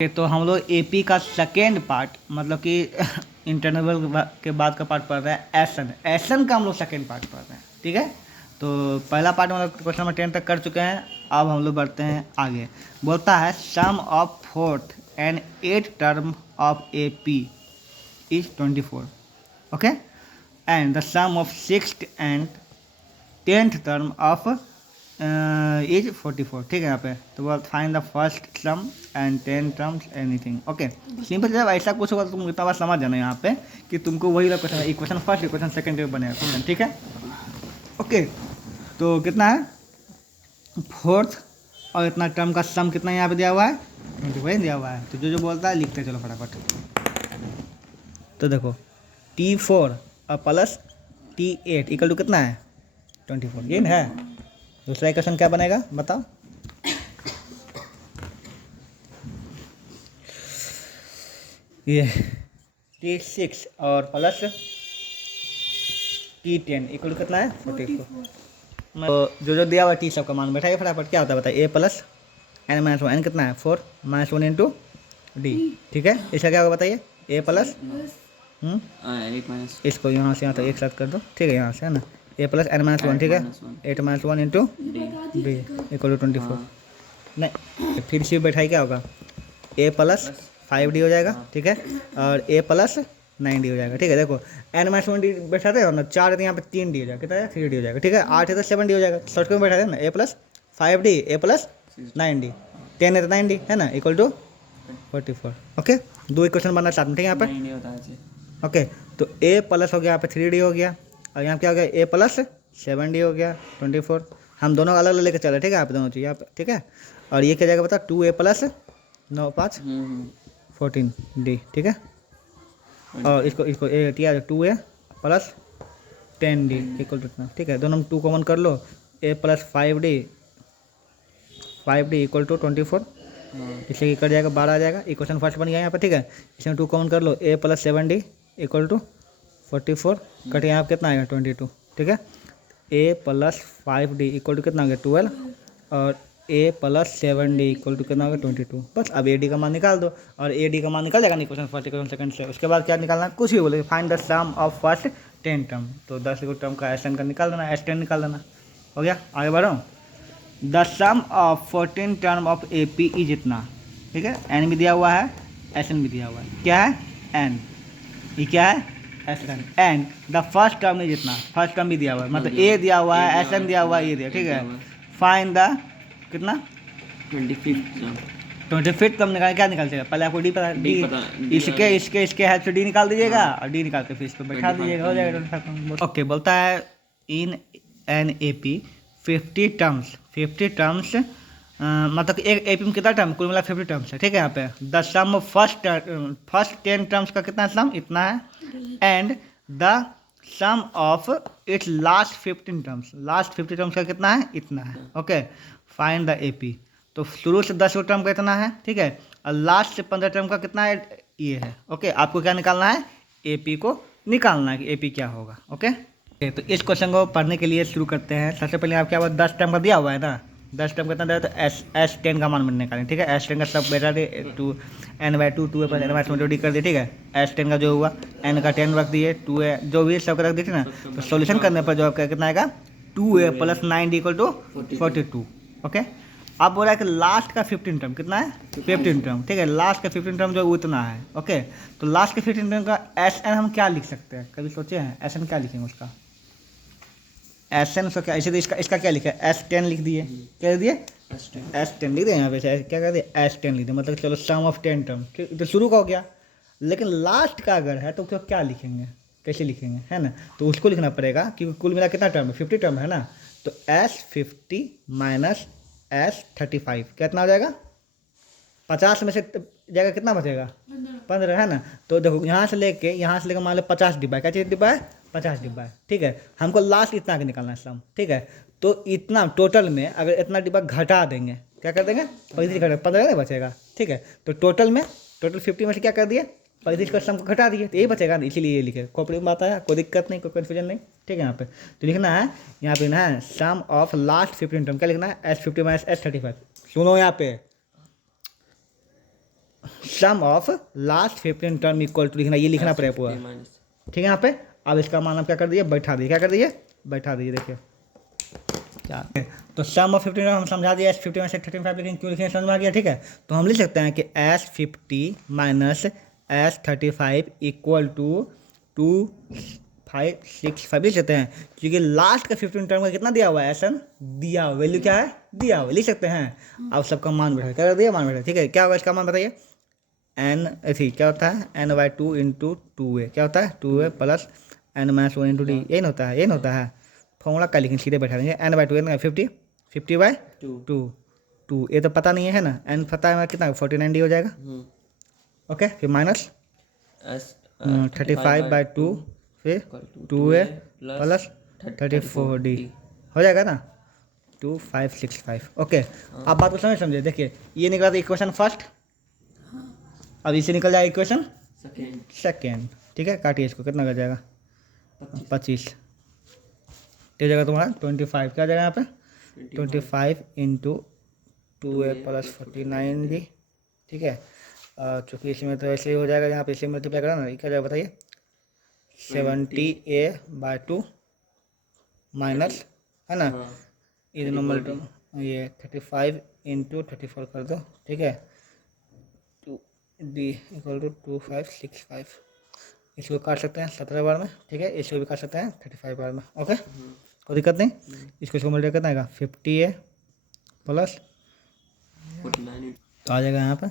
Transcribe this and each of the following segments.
तो हम लोग एपी का सेकेंड पार्ट मतलब कि इंटरनल के बाद का पार्ट पढ़ रहे हैं एसन का हम लोग सेकेंड पार्ट पढ़ रहे हैं। ठीक है, तो पहला पार्ट मतलब क्वेश्चन नंबर 10 तक कर चुके हैं। अब हम लोग बढ़ते हैं आगे। बोलता है sum of fourth and eight term of AP is 24। Okay, and the sum of sixth and 10th term of is 44। ठीक है, यहाँ पे तो बोल find the first sum and 10 terms anything. Okay, simple. जब ऐसा कुछ होगा तो तुम इतना बात समझ जाना यहाँ पे कि तुमको वही क्वेश्चन, एक क्वेश्चन फर्स्ट, एक क्वेश्चन सेकंड बनेगा क्वेश्चन। ठीक है, ओके। तो कितना है फोर्थ और इतना टर्म का सम कितना यहाँ पे दिया हुआ है, वही दिया हुआ है। तो जो जो बोलता है लिखते चलो फटाफट। तो देखो T4 और प्लस T8 इक्वल टू कितना है 24, ये है। दूसरा इक्वेशन क्या बनेगा बताओ। ये T6 और प्लस T10 इक्वल टू कितना है 44। तो जो जो दिया हुआ टी सब का मान बैठाइए फटाफट। क्या होता है बताइए, a plus n minus one, n कितना है 4 माइनस 1 इंटू डी। ठीक है, इसका क्या होगा बताइए, ए प्लस इसको यहाँ से यहाँ तक एक साथ कर दो। ठीक है, यहाँ से है ना, a plus n minus one. ठीक है, 8 minus 1 into d equal to 24। नहीं, फिर से बैठाई क्या होगा, ए प्लस 5D हो जाएगा। ठीक है, और ए प्लस 9D हो जाएगा। ठीक है, देखो एन माइनस 1D बैठाते हो ना, 4 है तो यहाँ पे 3D हो जाएगा, कितना है 3D हो जाएगा। ठीक है, 8 है तो 7D हो जाएगा। शॉर्ट में बैठाते हैं ना, a plus 5D A plus 9D, 10 है तो 9D है ना, इक्वल टू 44। ओके, दो इक्वेशन बनना साथ में। ठीक है, यहाँ पे ओके। तो ए प्लस हो गया, यहाँ पे 3D हो गया, और यहाँ क्या हो गया ए प्लस 7D हो गया 24। हम दोनों अलग अलग लेकर चले। ठीक है, यहाँ पे दोनों चीज़ यहाँ पे। ठीक है, और ये क्या जाएगा बता 2A प्लस 9 5 14D। ठीक है, और इसको इसको ए टी आ 2A plus 10D equal to इतना। ठीक है, दोनों में 2 कॉमन कर लो, a plus 5D equal to 24। इससे कट जाएगा 12 आ जाएगा। इक्वेशन फर्स्ट बन गया यहाँ पर। ठीक है, इसमें 2 कॉमन कर लो, a plus 7D equal to 44। Cut यहाँ पर कितना आएगा 22। ठीक है, ए प्लस 5D इक्वल टू कितना हो गया 12, और ए प्लस 7D इक्वल टू कितना होगा 22। बस अब ए डी का मान निकाल दो, और ए डी का मान निकल जाएगा इक्वेशन फर्स्ट इक्वेशन सेकंड से। उसके बाद क्या निकालना, कुछ भी बोले, find the sum of first 10 term. तो 10 टर्म का एस एन का निकाल देना, एस 10 निकाल देना। हो गया, आगे बढ़ो। The sum of 14 term of A P is इतना। ठीक है, एन भी दिया हुआ है, एस एन भी दिया हुआ है। क्या है एन, ये क्या है S n, and the first term is इतना। फर्स्ट टर्म भी दिया हुआ है, मतलब ए दिया हुआ है, एस एन दिया हुआ है, ये दिया। ठीक है, फाइंड द कितना 25 तब निकाल, क्या निकाल पहले आपको डी पता, डी इसके हेल्प से डी निकाल दीजिएगा, और डी निकाल के फिर इसको बैठा दीजिएगा, हो जाएगा। ओके, बोलता है in an A P 50 terms मतलब एक ए पी में कितना टर्म, कुल मिला 50 टर्म्स है। ठीक है, यहाँ पे द सम फर्स्ट 10 टर्म्स का कितना सम इतना है, and the sum of its last 15 terms, last 50 terms का कितना है इतना है। Okay, find the A P. तो शुरू से 10 टर्म का इतना है। ठीक है, और लास्ट से 15 टर्म का कितना है ये है। ओके, आपको क्या निकालना है, ए पी को निकालना है कि ए पी क्या होगा। ओके, तो इस क्वेश्चन को पढ़ने के लिए शुरू करते हैं। सबसे पहले आप क्या 10 टर्म का दिया हुआ है ना, 10 टर्म कितना दिया, तो एस 10 का मान बनने का। ठीक है, एस 10 का सब बेटा दे, to n/2 2 n minus one कर दिए। ठीक है, एस 10 का जो हुआ एन का 10 रख दिए, 2a जो भी सब रख दिए ना। तो सॉल्यूशन करने पर जो आपका कितना आएगा 2a plus 9d equal to 42। Okay, अब बोला है कि लास्ट का 15 टर्म कितना है 15 टर्म। ठीक है, लास्ट का 15 टर्म जो उतना है। ओके, तो लास्ट के 15 टर्म का एस एन हम क्या लिख सकते हैं, कभी सोचे हैं एस एन क्या लिखेंगे उसका, एस एन उसका क्या, ऐसे तो इसका क्या लिखा है एस 10 लिख दिए। क्या लिख दिए एस 10 लिख दिए यहाँ पे, क्या कर दिए एस 10 लिख दिए, मतलब चलो सम ऑफ 10 टर्म। ठीक, तो शुरू का हो गया, लेकिन लास्ट का अगर है तो क्या लिखेंगे, कैसे लिखेंगे, है ना। तो उसको लिखना पड़ेगा क्योंकि कुल मिला कितना टर्म है 50 टर्म है ना। तो एस 50 माइनस एस 35 कितना हो जाएगा, 50 में से जाएगा कितना बचेगा 15 है ना। तो देखो यहाँ से लेके मान लो 50 डिब्बा, क्या चीज़ डिब्बा है 50 डिब्बा है। ठीक है, हमको लास्ट इतना के निकालना है सम। ठीक है, तो इतना टोटल में अगर इतना डिब्बा घटा देंगे, क्या कर देंगे 15 नहीं बचेगा। ठीक है, तो टोटल 50 में से क्या कर दिए 35 का सम को घटा दिए, तो यही बचेगा ना, इसीलिए ये लिखे। कॉपी में बात आया, कोई दिक्कत नहीं, कोई कन्फ्यूजन नहीं। ठीक है, यहाँ पे तो लिखना है, यहाँ पे लिखना है सम ऑफ लास्ट 15 टर्म, क्या लिखना है एस 50 माइनस एस 35। सुनो यहाँ पे sum of last 15 term equal to लिखना, ये लिखना पड़ेगा पूरा, ठीक है। यहाँ पे अब इसका मान आप क्या कर दिए, बैठा दिए, क्या कर दिए, बैठा दिए। देखिए क्या, तो सम ऑफ 15 हम समझा दिया, S50 में से 35 लेकिन क्यों लिखें समझ में आ गया, ठीक है। तो हम लिख सकते हैं कि S50 minus S35 equal to 2565 लिख सकते हैं, क्योंकि लास्ट का 15 टर्म का कितना दिया हुआ है, SN दिया हुआ, वैल्यू क्या है, दिया हुआ, लिख सकते हैं। अब सबका मान बैठा, क्या कर दिया, मान बैठा, ठीक है। क्या होगा इसका मान बताइए, n ऐसी क्या होता है, n/2 इंटू 2a, क्या होता है 2a plus n-1 into d, यही ना होता है, यही ना होता है। फॉर्मूला का लेकिन सीधे बैठा देंगे, n/2 50/2 ये तो पता नहीं है ना, n पता है कितना 49d हो जाएगा, ओके। फिर माइनस 35/2 फिर 2a प्लस 34d हो जाएगा ना 2565, ओके। आप बात को समझे, देखिए ये निकला था इक्वेशन फर्स्ट, अब इसे निकल जाएगा इक्वेशन सेकेंड, ठीक है। काटिए इसको, कितना कर जाएगा 25, ये जगह तुम्हारा 25, क्या जाएगा यहाँ पे 25 इंटू 2a प्लस 49d, ठीक है। चूँकि इसमें तो ऐसे ही हो जाएगा, यहाँ पे इसे मल्टीप्लाई करा ना, क्या जाएगा बताइए 70a/2 माइनस, है ना, ये नॉर्मल टर्म, ये 35 इंटू 34 कर दो, ठीक है, 2d इक्वल टू 2565, इसको काट सकते हैं 17 बार में, ठीक है। इसको भी काट सकते हैं 35 बार में, ओके, कोई दिक्कत नहीं। इसको मल्टीप्लाई करना आएगा 50a प्लस 49, तो आ जाएगा यहाँ पर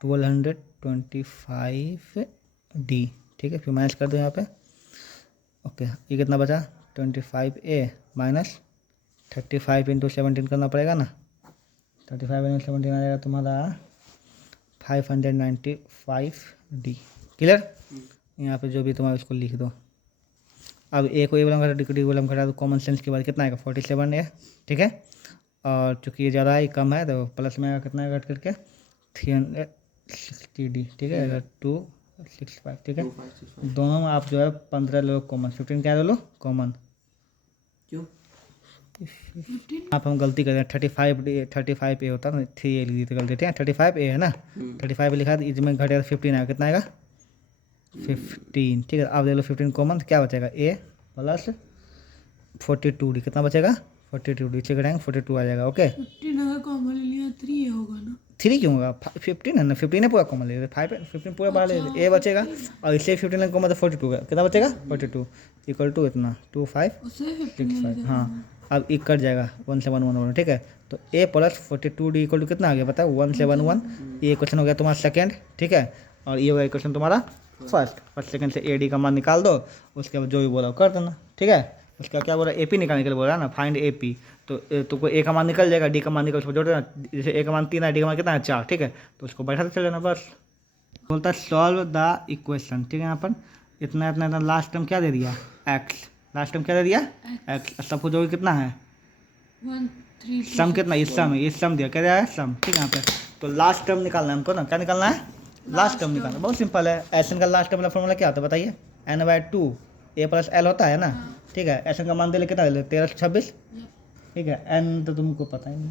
1225d, ठीक है। फिर माइनस कर दो यहाँ पे, ओके। ये कितना बचा 25a माइनस 35 इंटू 17 करना पड़ेगा ना, 35 इंटू 17 आ जाएगा तुम्हारा 595d, क्लियर। यहाँ पे जो भी तुम्हारा उसको लिख दो। अब ए को ए वाला घटा, डी वाला घटा तो कॉमन सेंस के बाद कितना आएगा 47 है, ठीक है। और चूँकि ये ज़्यादा है कम है तो प्लस में आएगा कितना घट करके 360d, ठीक है, 265, ठीक है। दोनों में आप जो है 15 लो कॉमन, 15 क्या लो कॉमन, क्यों आप हम गलती करते हैं 35 ए होता है ना, 3a लिख दी तो गलती, ठीक है। 35a है ना, 35 लिखा तो इसमें घटेगा 15 आएगा, कितना आएगा 15, ठीक है। अब ले लो 15 कॉमन, तो क्या बचेगा a प्लस 42d, कितना बचेगा 42d, ठीक है 42 आ जाएगा, ओके। 15 अगर कॉमन ले लिया 3 होगा ना, 3 क्यों होगा 15 है ना, 15 है पूरा कॉमन ले, 15 पूरा बाहर ले, a बचेगा और इससे 15 कॉमन तो 42 का कितना बचेगा 42 इक्वल टू इतना 2565, हाँ। अब एक कट जाएगा 1711, ठीक है। तो a plus 42d equal to कितना आ गया बताओ 171, ये क्वेश्चन हो गया तुम्हारा सेकेंड, ठीक है। और ये होगा क्वेश्चन तुम्हारा फर्स्ट सेकंड से ad का मान निकाल दो, उसके बाद जो भी बोला कर देना, ठीक है। उसका क्या बोल रहा है AP निकालने के लिए बोल रहा है ना, फाइंड AP, तो तुमको a का मान निकल जाएगा, d का मान निकल, उसको जोड़ देना, जैसे a का मान 3 है, d का मान कितना है 4, ठीक है। तो उसको बैठा चल जाना बस। बोलता है सॉल्व द इक्वेशन, ठीक है। यहाँ पर इतना इतना इतना लास्ट टर्म क्या दे दिया x, लास्ट टर्म क्या दे दिया x, सबको जो कितना है 1 3 सम कितना, इस सम है, इस सम दिया, क्या दिया है सम, ठीक है। यहाँ पे तो लास्ट टर्म निकालना है हमको ना, क्या निकालना है लास्ट टर्म निकालना, बहुत सिंपल है। एस का लास्ट टर्म वाला फॉर्मूला क्या होता है बताइए, n/2 a प्लस l होता है ना, ठीक है। एस का मान दे ले कितना ले 1326, ठीक है। n तो तुमको पता ही नहीं,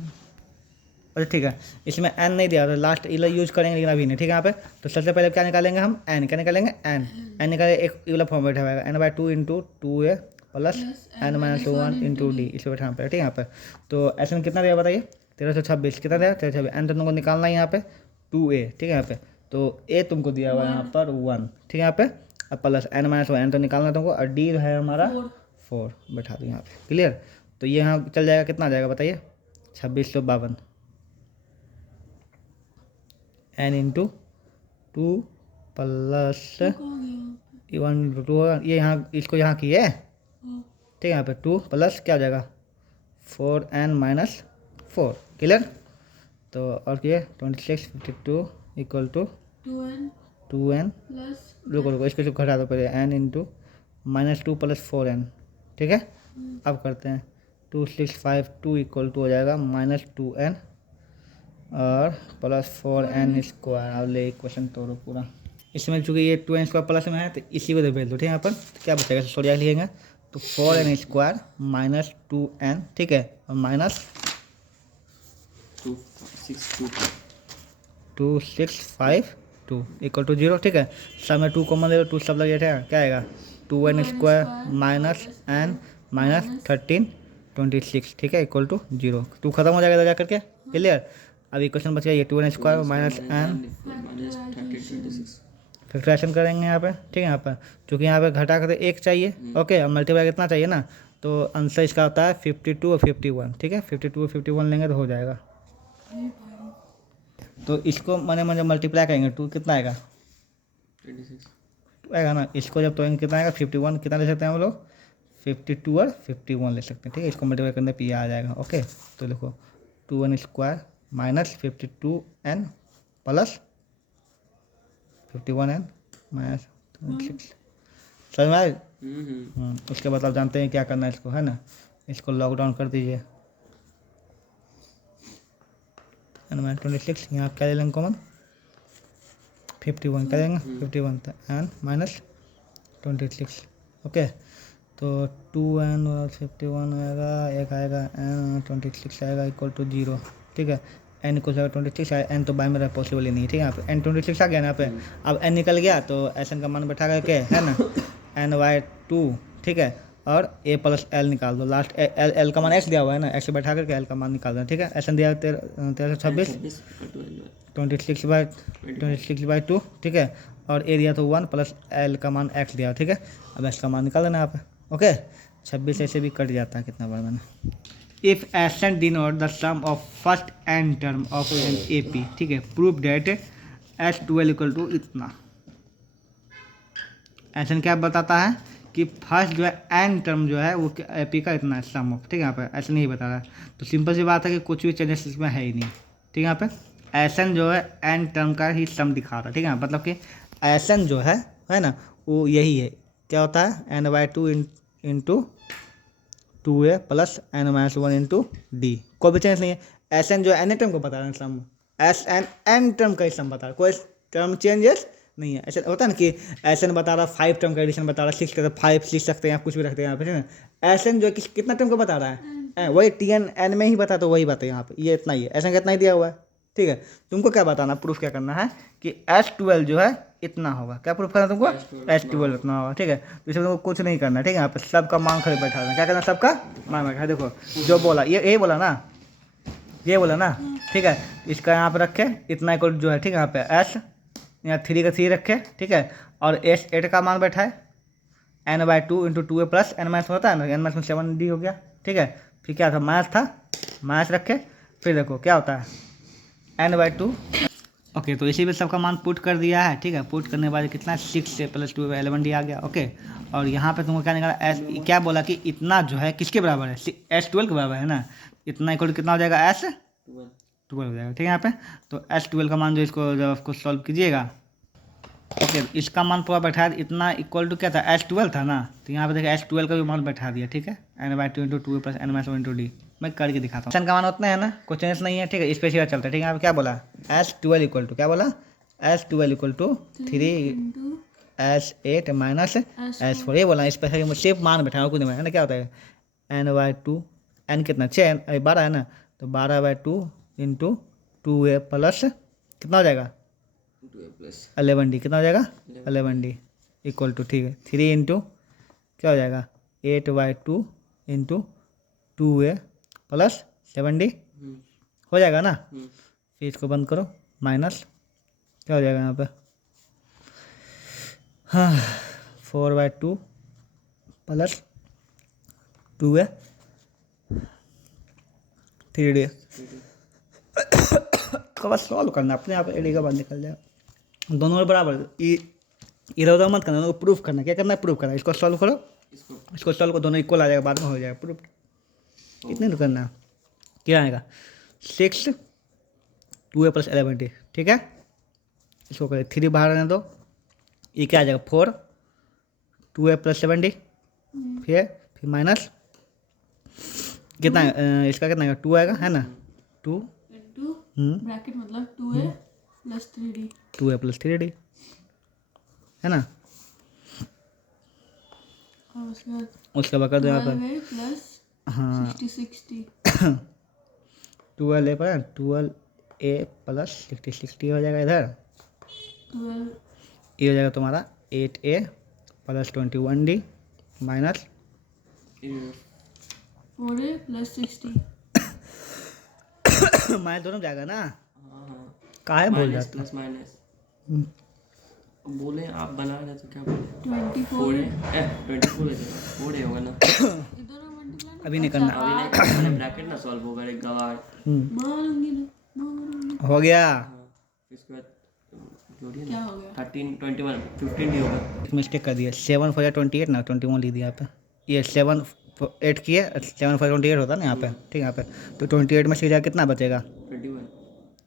अच्छा ठीक है। इसमें n नहीं दिया तो लास्ट इला यूज करेंगे, लेकिन अभी नहीं, ठीक है। यहाँ पे तो सबसे पहले क्या निकालेंगे हम n, क्या निकालेंगे n निकाले, एक वाला फॉर्म बैठा हुआ है n/2 into 2a plus n-1 into d, इसे बैठा पे, ठीक है। यहाँ पे तो एस में कितना दिया बताइए 1326, कितना दिया 1326, n तो तुमको निकालना है यहाँ पे 2a, ठीक है। यहाँ पे तो a तुमको दिया हुआ है यहाँ पर 1, ठीक है। यहाँ पे अब प्लस n-1 तो निकालना है तुमको, और d है हमारा 4 बैठा दो यहाँ पे, क्लियर। तो ये यहाँ चल जाएगा, कितना आ जाएगा बताइए 2652 n इंटू 2 प्लस 1 2, ये यहाँ इसको यहाँ किए, ठीक है। यहाँ पे 2 प्लस क्या हो जाएगा 4n-4, क्लियर। तो और किए 2652 इक्वल टू 2n प्लस, रुको इसको जो घटा दो पहले n इंटू -2 प्लस 4n, ठीक है। अब करते हैं 2652 इक्वल टू हो जाएगा -2n और प्लस 4n स्क्वायर। अब ले इक्वेशन तोड़ो पूरा, इसमें चूँकि ये 2n स्क्वायर प्लस में है तो इसी को भेज दो, ठीक है। यहाँ पर तो क्या बचेगा सोडिया लिखेंगे तो 4n स्क्वायर -2n, ठीक है, और माइनस 265 2 इक्वल टू 0, ठीक है। सब में 2 कॉमन ले लो, 2 सब लग जाएगा, क्या आएगा 2n square minus n minus 13 26, ठीक है, इक्वल टू 0। 2 खत्म हो जाएगा इधर जा करके, क्लियर। अब इक्वेशन बच गया ये 2n square minus n, factorisation करेंगे यहाँ पे, ठीक है। यहाँ पर क्योंकि यहाँ पे घटा कर 1 चाहिए, ओके, अब मल्टीप्लाई कितना चाहिए ना, तो आंसर इसका होता है 52 और 51, ठीक है। 52 और 51 लेंगे तो हो जाएगा। तो इसको मैंने मल्टीप्लाई करेंगे 2 कितना आएगा 26 आएगा ना। इसको जब तो कितना आएगा 51, कितना ले सकते हैं हम लोग 52 और 51 ले सकते हैं, ठीक है। इसको मल्टीप्लाई करने पे ये आ जाएगा, ओके। तो देखो 2n square minus 52n plus 51n minus 26, समझ में आए। उसके बाद आप जानते हैं क्या करना है इसको, है ना। इसको लॉकडाउन कर दीजिए, एन माइनस 26, यहाँ क्या ले लेंगे कॉमन 51 क्या लेंगे 51 था, एन माइनस 26, ओके। तो 2n और 51 आएगा, एक आएगा एन 26 आएगा इक्वल टू 0, ठीक है। एन को 26 आया, एन तो बाय में पॉसिबल ही नहीं है, ठीक है। यहाँ पे एन 26 आ गया ना यहाँ पे। अब एन निकल गया तो एस एन का मान बैठा करके, है ना, n/2, ठीक है। और a प्लस एल निकाल दो, लास्ट एल का मान x दिया हुआ है ना, x बैठा करके एल का मान निकाल दो, ठीक है। एस एन दिया 1326 26/2, ठीक है। और ए दिया तो 1 प्लस एल का मान x दिया, ठीक है। अब x का मान निकाल देना यहाँ पे, ओके। 26 ऐसे भी कट जाता है, कितना बार मैंने। If S n denote the sum of first n term of an A P, ठीक है, prove that S12 equal to इतना। एस एन क्या बताता है कि फर्स्ट जो है एन टर्म जो है वो ए पी का इतना है सम ऑफ, ठीक है। यहाँ पे ऐसे नहीं बता रहा है, तो सिंपल सी बात है कि कुछ भी चेंजेस इसमें है ही नहीं, ठीक है। यहाँ पे एस एन जो है एन टर्म का ही सम दिखा रहा है, ठीक है। मतलब कि एस एन जो है ना, वो यही है, क्या होता है n/2 into 2a plus n-1 into D, कोई भी चेंज नहीं है। एस एन जो है एन टर्म को बता रहे हैं सम, एस एन एन टर्म का ही सम बता रहा है, कोई टर्म चेंजेस नहीं है। ऐसा होता है ना कि एस एन बता रहा 5 टर्म का एडिशन बता रहा 6 का, 5 लिख सकते हैं आप, कुछ भी रखते हैं यहाँ पे, ठीक है। एस एन जो है कितना टर्म को बता रहा है, वही टी एन एन में ही बता, तो वही बात है यहाँ पे, ये इतना ही है, एस एन का इतना ही दिया हुआ है, ठीक है। तुमको क्या बताना, प्रूफ क्या करना है कि S12 जो है इतना होगा, क्या प्रूफ करना तुमको, S12 इतना होगा, ठीक है। तो इसमें तुमको कुछ नहीं करना, ठीक है। यहाँ पे सबका मान खड़े बैठा देना, क्या करना, सबका मान बैठा, देखो जो बोला ये बोला ना, ये बोला ना, ठीक है। इसका यहाँ पे रखे इतना इक्वल जो है, ठीक है। यहाँ पे S यहाँ 3 का 3 रखे, ठीक है। और S8 का मान बैठा है n/2 into 2a plus n minus होता है ना, n माइनस 7d हो गया, ठीक है। फिर क्या था, माइनस था, माइनस रखे, फिर देखो क्या होता है n/2, ओके। तो इसी में सबका मान पुट कर दिया है, ठीक है। पुट करने के बाद कितना 6 से प्लस 2 11d आ गया, ओके। और यहाँ पे तुमको क्या निकाला, क्या बोला कि इतना जो है किसके बराबर है, S12 के बराबर है ना। इतना इक्वल कितना हो जाएगा S12 हो जाएगा, ठीक है। यहाँ पे तो S12 का मान जो इसको जब आपको सॉल्व कीजिएगा, ओके, इसका मान पूरा बैठा दिया, इतना इक्वल टू क्या था S12 था ना, तो यहाँ पे देखिए S12 का भी मान बैठा दिया, ठीक है। n/2 into 2 plus n-1 into D, मैं करके दिखाता हूँ। एस एन का मान उतना है ना, कोई चेंज नहीं है, ठीक है। इस पे सीधा चलता है, ठीक है। यहाँ पे क्या बोला S12 इक्वल टू, क्या बोला S12 equal to 3 S8 minus S4, ये बोला। इस पे सिर्फ मान बैठा कुछ नहीं, है ना। क्या होता है n/2, n कितना 6 12 है ना, तो 12/2 इंटू 2a प्लस कितना हो जाएगा 11d, कितना हो जाएगा 11d इक्वल टू, ठीक है, 3 इंटू क्या हो जाएगा 8/2 इंटू 2a प्लस 7d हो जाएगा ना। फिर इसको बंद करो, माइनस क्या हो जाएगा यहाँ पे, हाँ 4/2 प्लस 2a 3d का बस सॉल्व करना, अपने आप एडी का बाद निकल जाएगा। दोनों बराबर, इधर उधर मत करना, दोनों को प्रूफ करना। क्या करना है, प्रूफ करना। इसको सॉल्व करो, इसको सॉल्व करो, दोनों इक्वल आ जाएगा, बाद में हो जाएगा प्रूफ। इतने तो करना है, क्या आएगा 6 2a प्लस 11d, ठीक है। इसको करें 3 बाहर रहने दो, ये क्या आ जाएगा 4 2a प्लस 7d, फिर माइनस कितना इसका कितना आएगा 2 आएगा, है ना, 2 ब्रैकेट मतलब 2a plus 3d, 2a plus 3d, है ना। और उसके बाद कर दो यहाँ पर प्लस हाँ 60 12a पर 12a प्लस 60 हो जाएगा इधर, 12 ये हो जाएगा तुम्हारा 8a plus 21d minus 4a plus 60 minus दोनों जाएगा ना, हाँ काहे भूल माइनस जाते प्लस माइनस हो? बोले आप बना रहे तो क्या बोले 24 4 है 24 हो जाएगा 4 होगा ना ये दोनों मल्टीप्लाई ना अभी नहीं करना। अभी नहीं करना ब्रैकेट ना सॉल्व होगा एक गवार मारूंगी ना मारूंगी। हो गया। हाँ फिर उसके बाद जोड़िए क्या ना हो गया 13 21 15 होगा एक मिस्टेक कर दिया, 7 4 28 ना 21 लिख दिया यहाँ पे, ये 7 8 किए 7 4 28 होता ना यहाँ पे, ठीक है यहाँ पे, तो 28 में से जाएगा कितना बचेगा, 21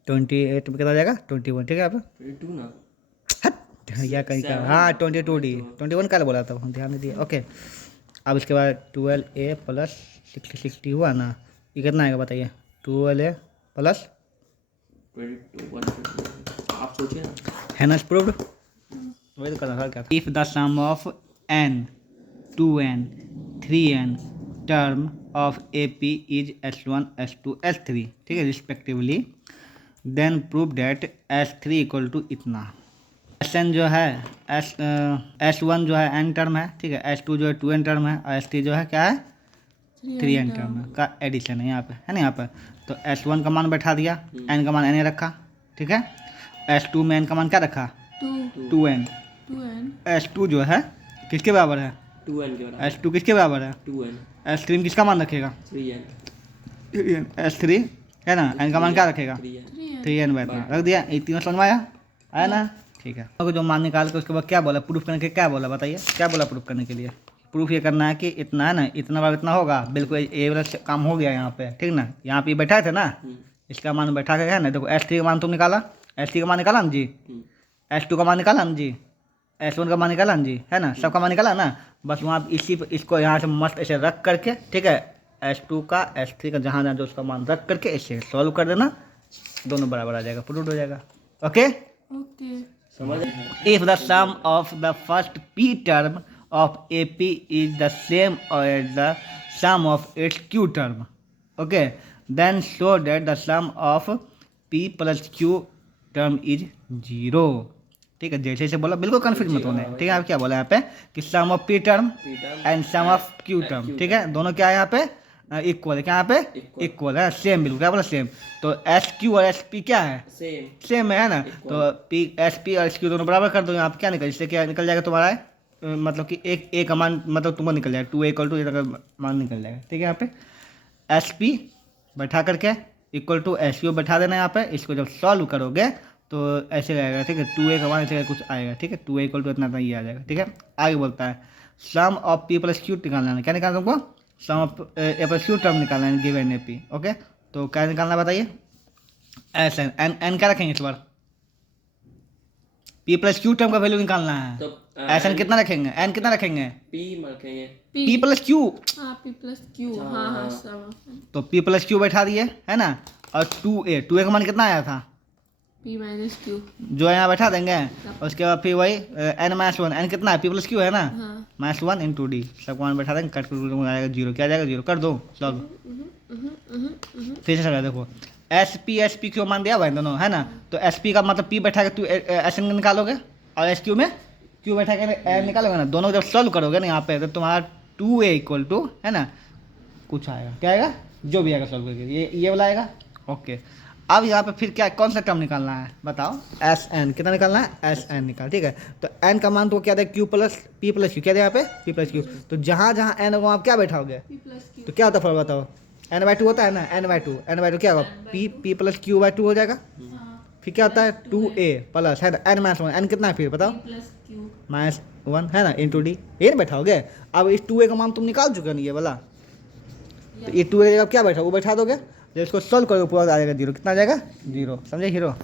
28 में कितना जाएगा 21, ठीक है यहाँ पे 22 ना या कहीं का, हाँ 22d 21 का बोला था, ध्यान नहीं दिया। ओके अब इसके बाद 12a प्लस 60 हुआ ना, ये कितना आएगा बताइए, 12a प्लस 22 आप सोचिए ना है ना प्रूव्ड, वही तो करना था क्या। If the sum of n 2n 3n term of AP is S1 S2 S3, ठीक है respectively, then prove that S3 equal to इतना। Sn जो है S1 जो है n टर्म है, ठीक है, S2 जो है 2n टर्म है, और S3 जो है क्या है 3n टर्म है, का एडिशन है यहाँ पे, है ना यहाँ पे। तो S1 का मान बैठा दिया, n का मान n रखा, ठीक है, S2 में n का मान क्या रखा 2 2n, 2n S2 जो है किसके बराबर है, 2n के बराबर S2 किसके बराबर है, 2n S3 में किसका मान रखेगा 3n S3, है ना, n का मान क्या रखेगा 3n 3n बैठना रख दिया, ये तीनों समझ में आया ना, ठीक है। तो जो मान निकाल के उसके बाद क्या बोला प्रूफ करने के, क्या बोला बताइए, क्या बोला प्रूफ करने के लिए, प्रूफ ये करना है कि इतना है ना, इतना बार इतना होगा, बिल्कुल ये वाला काम हो गया यहाँ पे, ठीक ना, यहाँ पे ये बैठा थे ना, इसका मान बैठा के है ना, देखो S3 का मान तुम निकाला, S3 का मान निकाला ना जी, S2 का मान निकाला ना जी, S1 का मान निकाला ना जी, है ना, सबका मान निकाला ना, बस वहाँ इसी इसको यहाँ से मस्त ऐसे रख करके, ठीक है, S2 का S3 का जहाँ जहाँ जो उसका मान रख करके ऐसे सॉल्व कर देना, दोनों बराबर आ जाएगा, प्रूफ हो जाएगा। ओके ओके समझ if the sum of the first p term of AP is the same as the sum of its q term, okay, then show that the sum of p plus q term is 0, ठीक है, जैसे जैसे बोला बिल्कुल confuse मत होने, ठीक है, आप क्या बोला यहाँ पे कि sum of p term and sum of q term, ठीक है, दोनों क्या है यहाँ पे इक्वल है, क्या यहाँ पे इक्वल है, सेम बिल्कुल, क्या बोला सेम, तो एस क्यू और एस पी क्या है सेम सेम है ना, तो पी एस पी और एस क्यू दोनों बराबर कर दो, यहाँ पे क्या निकल, इससे क्या निकल जाएगा तुम्हारा मतलब कि एक ए का मान मतलब तुमको निकल जाएगा 2 इक्वल टू ए का मान निकल जाएगा, ठीक है, यहाँ पे एस पी बैठा करके इक्वल टू एस क्यू बैठा देना यहाँ पे, इसको जब सॉल्व करोगे तो ऐसे आएगा, ठीक है, 2a का मान ऐसे कुछ आएगा, ठीक है, 2a इक्वल टू इतना ये आ जाएगा, ठीक है। आगे बोलता है sum of p plus q निकालना है, क्या निकालना तुमको, sum of a plus q term निकालना है गिवन ए पी, ओके, तो क्या निकालना बताइए, एस एन एन क्या रखेंगे इस बार, पी प्लस क्यू टर्म का वैल्यू निकालना है, तो एस एन कितना रखेंगे, एन कितना रखेंगे, p रखेंगे पी प्लस क्यू, हाँ p plus q हाँ हाँ सब तो पी प्लस क्यू बैठा दिए, है ना, और 2a का मान कितना आया था p minus q जो यहाँ बैठा देंगे, और उसके बाद फिर वही एन माइनस वन, एन कितना है पी प्लस क्यू है ना, हाँ माइनस 1 इंटू डी, सबको मान बैठा देंगे, कट कर आएगा 0, क्या जाएगा 0, कर दो सॉल्व, फिर से चला देखो एस पी क्यू मान दिया भाई दोनों, है ना, तो एस पी का मतलब पी बैठा के तू एस एन निकालोगे, और एस क्यू में क्यू बैठा के एन निकालोगे ना, दोनों जब सॉल्व करोगे ना यहाँ पे, तो तुम्हारा 2a इक्वल टू, है ना, कुछ आएगा, क्या आएगा, जो भी आएगा सॉल्व करके ये वाला आएगा, ओके। अब यहाँ पे फिर क्या कौन सा टर्म निकालना है बताओ, एस एन कितना निकालना है, एस एन निकाल, ठीक है, तो एन का मान तो क्या था Q plus P plus Q, क्या था यहाँ पे पी प्लस क्यू, तो जहाँ जहाँ एन होगा आप क्या बैठाओगे, p plus q तो क्या होता है फॉर्म बताओ, एन बाई टू होता है ना, एन बाई टू क्या होगा, P plus Q by two हो जाएगा, फिर क्या होता है 2a प्लस, है ना, एन माइनस 1, एन कितना है फिर बताओ p plus q माइनस 1, है ना, इंटू डी, ये नहीं बैठाओगे, अब इस 2a का मान तुम निकाल चुके हो ना ये वाला, तो ये 2a का क्या बैठा वो बैठा दोगे, जब इसको सॉल्व करोगे पूरा आ जाएगा 0, कितना आ जाएगा 0, समझे हीरो।